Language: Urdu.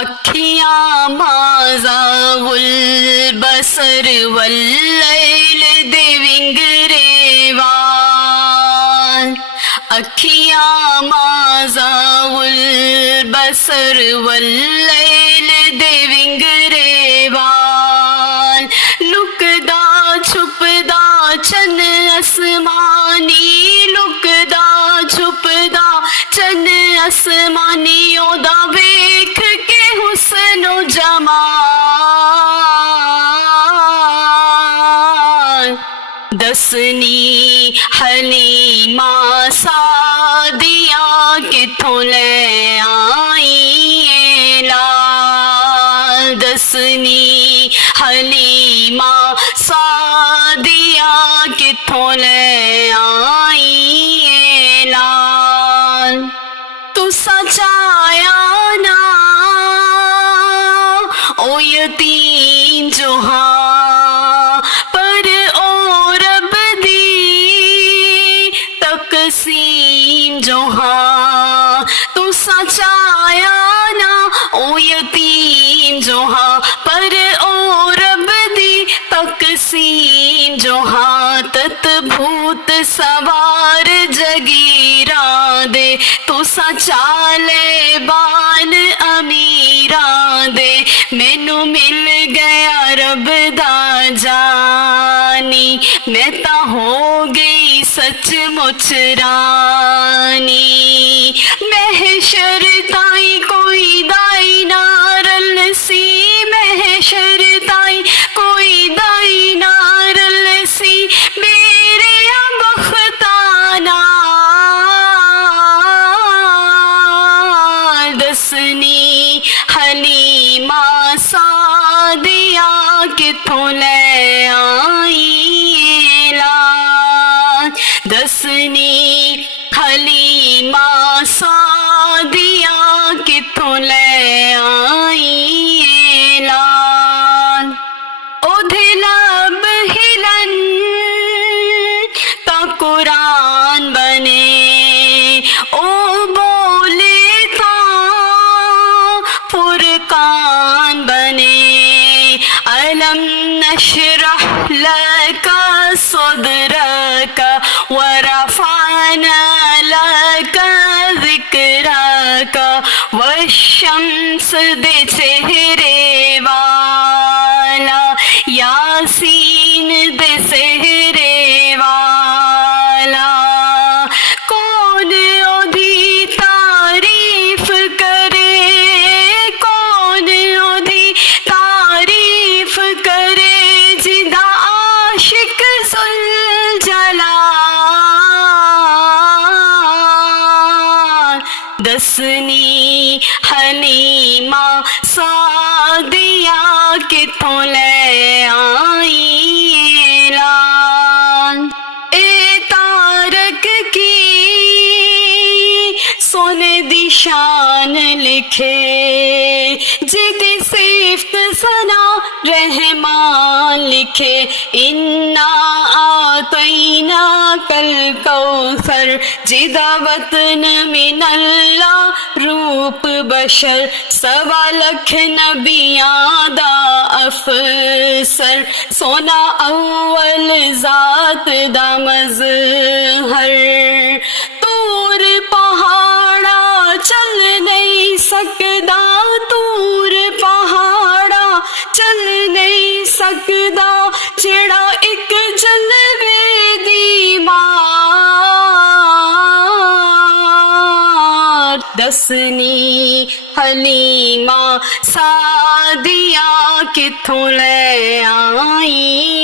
اکھیاں مازاغ البصر واللیل دے ونگریوان اکھیاں مازاغ البصر واللیل دے ونگریوان لکدا چھپدا چن اسمانی لکدا چھپدا چن اسمانی اودا ویکھ کے حسن و جمال دسنی حلیمہ سعدیہ کتھوں لے آئی لال دسنی حلیمہ سعدیہ کتھوں لے آئی لال تسا چایا نا او یتیم جو ہاں پر او رب دی تقسیم جو ہاں تسا چایا نا او یتیم جو ہاں پر او رب دی تقسیم جو ہاں تت بھوت سوار جگیراں دے تسا چالے بان امیراں دے مینو مل گیا رب دا جانی میں تا ہو گئی سچ مچ رانی محشر تائی کوئی دائی نہ رل سی محشر تائی کوئی دائی نہ رل سی میرے بختانا دسنی حلیمہ سعدیہ کتھوں لے آئی لال دسنی حلیمہ سعدیہ کتھوں لے آئی لال اودھے لب ہلن تا قرآن بنے او بولے تا فرقان بنے ألم نشرح لك صدرك ورفعنا لك ذكرك والشمس دے چہرے والا یاسین دے چہرے والا کون اودھی تعریف کرے کون اودھی تعریف کرے جدا عاشق ذوالجلال دسنی حلیمہ سعدیہ کتھوں لے آئی لال اے تارک کی سونے دی شان لکھے جدی صفت ثنا رحمان لکھے انا آتیناک الکوثر جدا وطن من اللہ روپ بشر 1.25 لاکھ نبیاں دا افسر سونا اول ذات دا مظہر طور پہاڑا چل نہیں سکدا طور پہاڑا چل نہیں سکدا جڑا ایک جلوے دی مار دسنی حلیمہ سعدیہ کتھوں لے آئی